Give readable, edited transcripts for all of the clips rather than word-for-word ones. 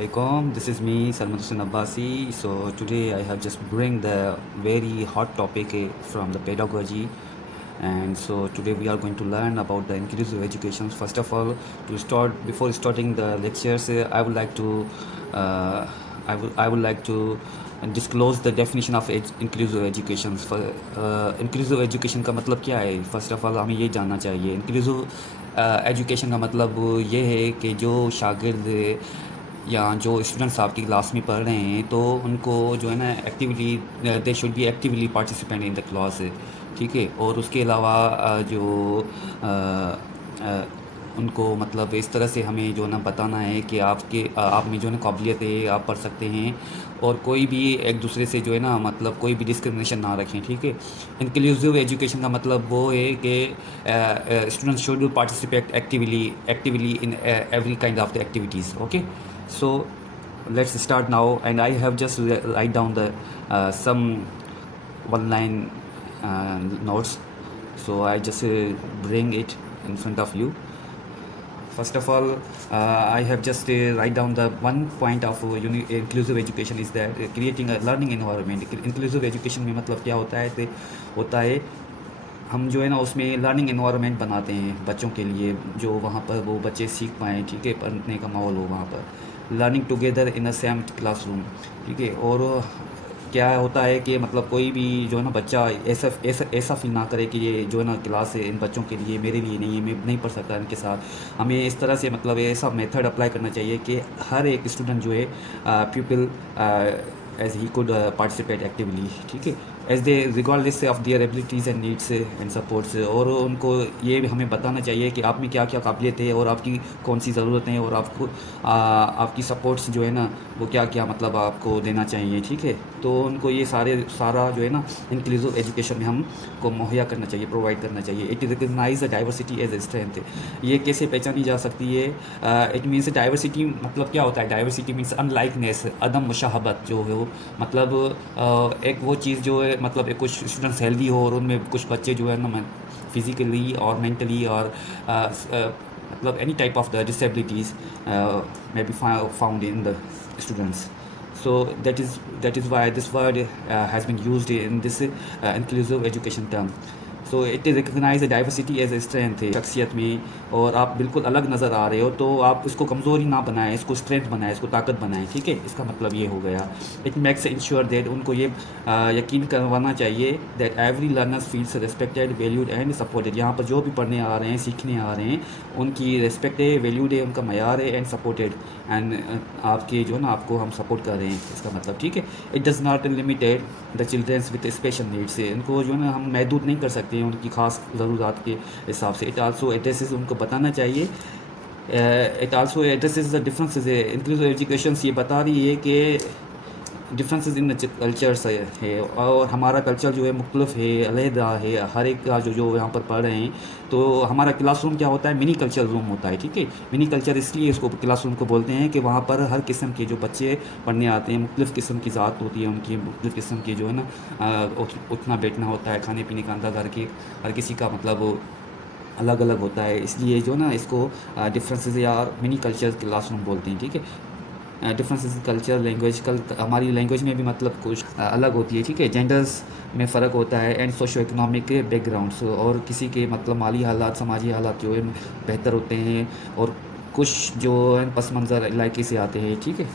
Assalamualaikum. This is me, Salman Hussain Abbasi. So today I have just bring the very hot topic from the pedagogy, and so today we are going to learn about the inclusive education. First of all, to start before starting the lectures, I would like to uh, I would like to disclose the definition of inclusive education. For inclusive education का मतलब क्या है? First of all हमें ये जानना चाहिए inclusive education का मतलब ये है कि जो शागिर्द या जो स्टूडेंट्स आपकी क्लास में पढ़ रहे हैं तो उनको जो है ना actively they should be actively participant in the class, ठीक है। और उसके अलावा जो अ, उनको मतलब इस तरह से हमें जो है ना बताना है कि आप में जो है ना काबिलियत है, आप पढ़ सकते हैं और कोई भी एक दूसरे से जो है ना मतलब कोई भी डिस्क्रिमिनेशन ना रखें, ठीक है। इंक्लूसिव एजुकेशन का मतलब वो है कि students should participate actively in every kind of the activities, okay. So let's start now, and I have just write down the some one line notes. So I just bring it in front of you. First of all, I have just write down the one point of inclusive education is that creating a learning environment. Inclusive education में मतलब क्या होता है? होता है हम जो है ना उसमें लर्निंग एनवायरनमेंट बनाते हैं बच्चों के लिए, जो वहाँ पर वो बच्चे सीख पाएँ, ठीक है, पढ़ने का माहौल हो वहाँ पर, learning together in a same classroom, ठीक है। और क्या होता है कि मतलब कोई भी जो है ना बच्चा ऐसा ऐसा ऐसा फील ना करे कि ये जो है ना क्लास है इन बच्चों के लिए, मेरे लिए नहीं है, मैं नहीं पढ़ सकता इनके साथ। हमें इस तरह से मतलब ऐसा मेथड अप्लाई करना चाहिए कि हर एक स्टूडेंट जो है people as he could participate actively, ठीक है, as they regardless of their abilities and needs and supports. और उनको ये भी हमें बताना चाहिए कि आप में क्या क्या काबिलियत है और आपकी कौन सी ज़रूरतें हैं और आपको आपकी सपोर्ट्स जो है ना वो क्या क्या मतलब आपको देना चाहिए, ठीक है। तो उनको ये सारा जो है ना इंक्लूसिव एजुकेशन में हमको मुहैया करना चाहिए, प्रोवाइड करना चाहिए। It recognize the diversity as a strength. ये कैसे पहचानी जा सकती है? इट मीन्स डाइवर्सिटी मतलब क्या होता है? डाइवर्सिटी मीन्स अनलाइकनेस, अदम मुशाहबत जो है वो मतलब एक वो चीज़ जो है मतलब एक कुछ स्टूडेंट्स हेल्दी हो और उनमें कुछ बच्चे जो है ना फिज़िकली और मेंटली और मतलब any type of the disabilities may be found in the students. So that is why this word has been used in this inclusive education term. So it recognize the diversity as a strength है शख्सियत में। और आप बिल्कुल अलग नज़र आ रहे हो तो आप इसको कमज़ोरी ना बनाएं, इसको स्ट्रेंथ बनाएं, इसको ताकत बनाएं, ठीक है। इसका मतलब ये हो गया। इट मेक्स इंश्योर दैट उनको ये यकीन करवाना चाहिए that every learners feels respected, valued and supported. यहाँ पर जो भी पढ़ने आ रहे हैं, सीखने आ रहे हैं, उनकी रिस्पेक्ट है, वैल्यूड है, उनका मयार है, एंड सपोर्टेड, एंड आपके जो है ना आपको हम सपोर्ट कर रहे हैं, इसका मतलब, ठीक है। It does not limited the childrens with special needs से, इनको जो है ना हम महदूद नहीं कर सकते हैं उनकी ख़ास ज़रूरत के हिसाब से। इट आल्सो एड्रेसेस, उनको बताना चाहिए। It also addresses the differences. Inclusive education ये बता रही है कि डिफरेंसेस इन कल्चर्स है और हमारा कल्चर जो है मुख्तलिफ है, अलहदा है, हर एक का जो यहाँ पर पढ़ रहे हैं। तो हमारा क्लासरूम क्या होता है? मिनी कल्चर रूम होता है, ठीक है। मिनी कल्चर इसलिए इसको क्लासरूम को बोलते हैं कि वहाँ पर हर किस्म के जो बच्चे पढ़ने आते हैं, मुख्तलिफ किस्म की ज़ात होती है उनकी, मुख्तलिफ किस्म की जो है ना उठना बैठना होता है, खाने पीने का अंदाज़ हर किसी का मतलब अलग अलग होता है। इसलिए जो ना इसको डिफरेंसेस या मिनी कल्चर क्लासरूम बोलते हैं, ठीक है। डिफरेंसेस कल्चर लैंग्वेज, हमारी लैंग्वेज में भी मतलब कुछ अलग होती है, ठीक है। जेंडर्स में फ़र्क होता है एंड सोशो इकोनॉमिक बैकग्राउंड्स, और किसी के मतलब माली हालात, समाजी हालात जो है बेहतर होते हैं और कुछ जो है पस मंज़र इलाके से आते हैं, ठीक है।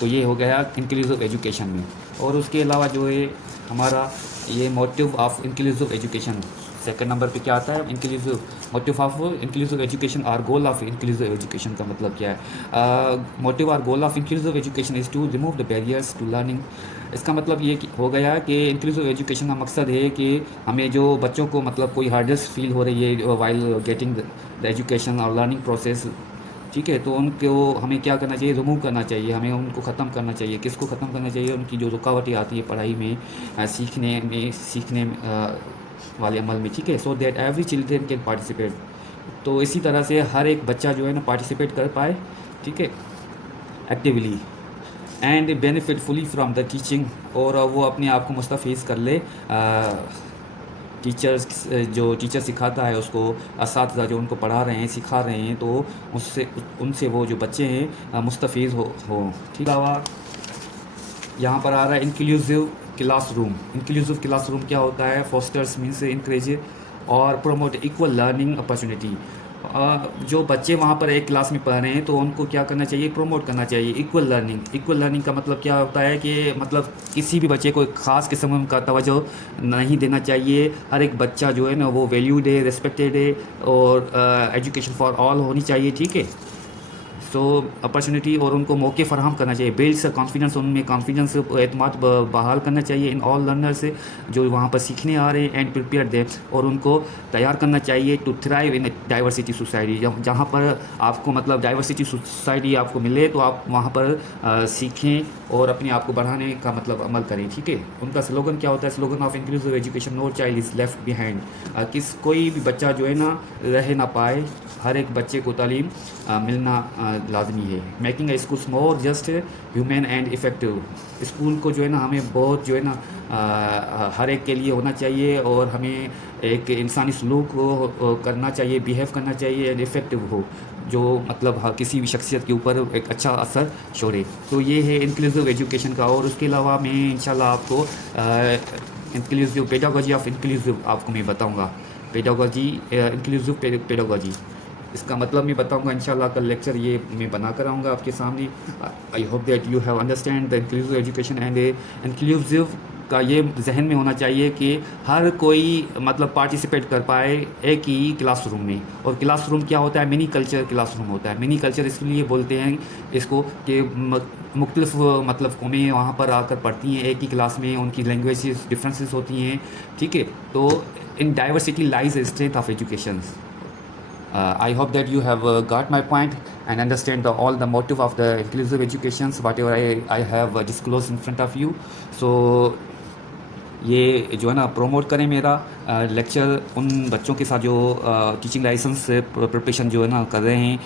तो ये हो गया इंक्लूसिव एजुकेशन में। और उसके अलावा जो है हमारा ये motive of inclusive education, second number पे क्या आता है? Inclusive motive of inclusive education और गोल ऑफ इंक्लूसिव एजुकेशन का मतलब क्या है? मोटिव और goal of inclusive education is to remove the barriers to learning. इसका मतलब ये हो गया कि इंक्लूसिव एजुकेशन का मकसद है कि हमें जो बच्चों को मतलब कोई हार्डर्स फील हो रही है वाइल गेटिंग द एजुकेशन और लर्निंग प्रोसेस, ठीक है, तो उनको हमें क्या करना चाहिए? रिमूव करना चाहिए, हमें उनको ख़त्म करना चाहिए। किसको ख़त्म करना चाहिए? उनकी जो रुकावटें आती है पढ़ाई में, सीखने वाले अमल में, ठीक है। So that every children can participate. तो इसी तरह से हर एक बच्चा जो है ना पार्टिसिपेट कर पाए, ठीक है, actively, and benefit fully from the teaching, और वो अपने आप को मुस्तफ़ीज़ कर ले टीचर्स जो टीचर सिखाता है उसको, असातिज़ा जो उनको पढ़ा रहे हैं सिखा रहे हैं, तो उससे उनसे वो जो बच्चे हैं मुस्तफ़ीज़ हो। ठीक अलावा यहाँ पर आ रहा है इंक्लूसिव क्लासरूम। इंक्लूसिव क्लासरूम क्या होता है? फोस्टर्स मीन्स इंक्रेज और प्रोमोट इक्वल लर्निंग अपॉर्चुनिटी। जो बच्चे वहाँ पर एक क्लास में पढ़ रहे हैं तो उनको क्या करना चाहिए? प्रमोट करना चाहिए इक्वल लर्निंग। इक्वल लर्निंग का मतलब क्या होता है कि मतलब किसी भी बच्चे को ख़ास किस्म का तवज्जो नहीं देना चाहिए। हर एक बच्चा जो है ना वो वैल्यूड है, रिस्पेक्टेड है और एजुकेशन फॉर ऑल होनी चाहिए। ठीक है, सो अपॉर्चुनिटी और उनको मौके फराहम करना चाहिए। बिल्ड्स कॉन्फिडेंस, उनमें कॉन्फिडेंस एतमाद बहाल करना चाहिए इन ऑल लर्नर्स जो वहाँ पर सीखने आ रहे हैं, एंड प्रिपेयर दे, और उनको तैयार करना चाहिए to thrive in diversity society. जहाँ पर आपको मतलब डाइवर्सिटी सोसाइटी आपको मिले तो आप वहाँ पर सीखें और अपने आप को बढ़ाने का मतलब अमल करें। ठीक है, उनका स्लोगन क्या होता है? Slogan of inclusive education, no child is left behind. कोई भी बच्चा जो है ना रह ना पाए, हर एक बच्चे को तालीम मिलना लाजमी है। Making a school more just human and effective. School को जो है ना हमें बहुत जो है ना हर एक के लिए होना चाहिए और हमें एक इंसानी सलूक करना चाहिए, बिहेव करना चाहिए एंड इफ़ेक्टिव हो, जो मतलब किसी भी शख्सियत के ऊपर एक अच्छा असर छोड़े। तो ये है इंक्लूसिव एजुकेशन का। और उसके अलावा मैं इंशाल्लाह आपको इंक्लूसिव पेडागोजी ऑफ इंक्लूसिव आपको मैं बताऊँगा। पेडागोजी इंक्लूसिव पेडागोजी, इसका मतलब मैं बताऊंगा इंशाल्लाह। कल लेक्चर ये मैं बना कर आऊँगा आपके सामने। I hope that you have understand the inclusive education and inclusive का ये जहन में होना चाहिए कि हर कोई मतलब पार्टिसिपेट कर पाए एक ही क्लासरूम में। और क्लासरूम क्या होता है? मिनी कल्चर क्लासरूम होता है। मिनी कल्चर इसलिए बोलते हैं इसको कि मुख्तलिफ मतलब कौमें वहाँ पर आकर पढ़ती हैं एक ही क्लास में, उनकी लैंग्वेजेस डिफरेंसेस होती हैं। ठीक है, तो in diversity lies strength of education. I hope that you have got my point and understand all the motive of the inclusive educations, whatever I have disclosed in front of you. So ये जो है ना promote करें मेरा lecture उन बच्चों के साथ जो टीचिंग लाइसेंस प्रिपरेशन जो है ना कर रहे हैं,